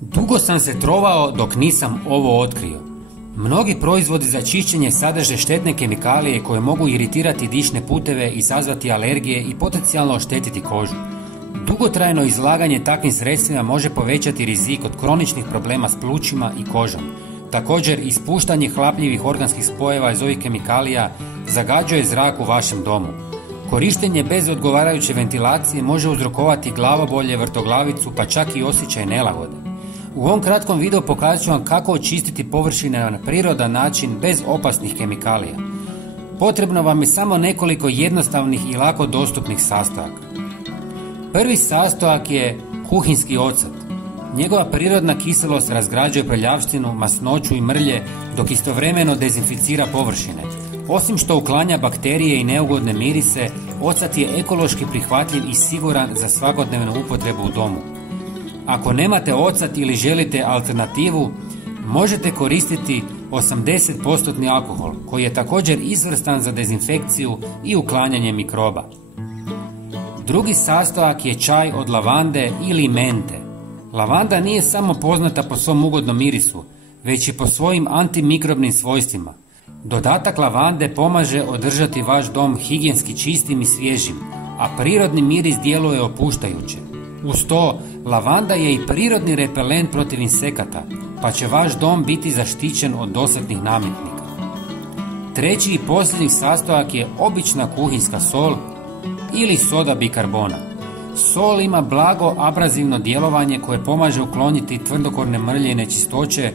Dugo sam se trovao dok nisam ovo otkrio. Mnogi proizvodi za čišćenje sadrže štetne kemikalije koje mogu iritirati dišne puteve, izazvati alergije i potencijalno oštetiti kožu. Dugotrajno izlaganje takvim sredstvima može povećati rizik od kroničnih problema s plućima i kožom. Također, ispuštanje hlapljivih organskih spojeva iz ovih kemikalija zagađuje zrak u vašem domu. Korištenje bez odgovarajuće ventilacije može uzrokovati glavobolje, vrtoglavicu pa čak i osjećaj nelagode. U ovom kratkom videu pokazat ću vam kako očistiti površine na prirodan način bez opasnih kemikalija. Potrebno vam je samo nekoliko jednostavnih i lako dostupnih sastojaka. Prvi sastojak je kuhinjski ocat. Njegova prirodna kiselost razgrađuje prljavštinu, masnoću i mrlje dok istovremeno dezinficira površine. Osim što uklanja bakterije i neugodne mirise, ocat je ekološki prihvatljiv i siguran za svakodnevnu upotrebu u domu. Ako nemate ocat ili želite alternativu, možete koristiti 80% alkohol, koji je također izvrstan za dezinfekciju i uklanjanje mikroba. Drugi sastojak je čaj od lavande ili mente. Lavanda nije samo poznata po svom ugodnom mirisu, već i po svojim antimikrobnim svojstvima. Dodatak lavande pomaže održati vaš dom higijenski čistim i svježim, a prirodni miris djeluje opuštajuće. Uz to, lavanda je i prirodni repelent protiv insekata, pa će vaš dom biti zaštićen od dosadnih nametnika. Treći i posljednji sastojak je obična kuhinjska sol ili soda bikarbona. Sol ima blago abrazivno djelovanje koje pomaže ukloniti tvrdokorne mrlje i nečistoće,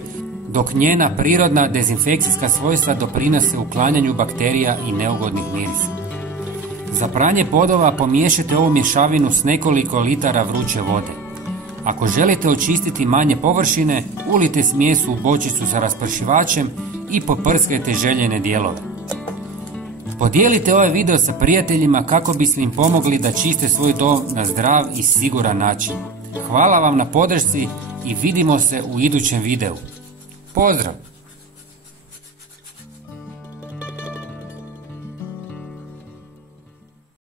dok njena prirodna dezinfekcijska svojstva doprinose uklanjanju bakterija i neugodnih mirisa. Za pranje podova pomiješajte ovu mješavinu s nekoliko litara vruće vode. Ako želite očistiti manje površine, ulijte smjesu u bočicu sa raspršivačem i poprskajte željene dijelove. Podijelite ovaj video sa prijateljima kako biste im pomogli da čiste svoj dom na zdrav i siguran način. Hvala vam na podršci i vidimo se u idućem videu. Pozdrav!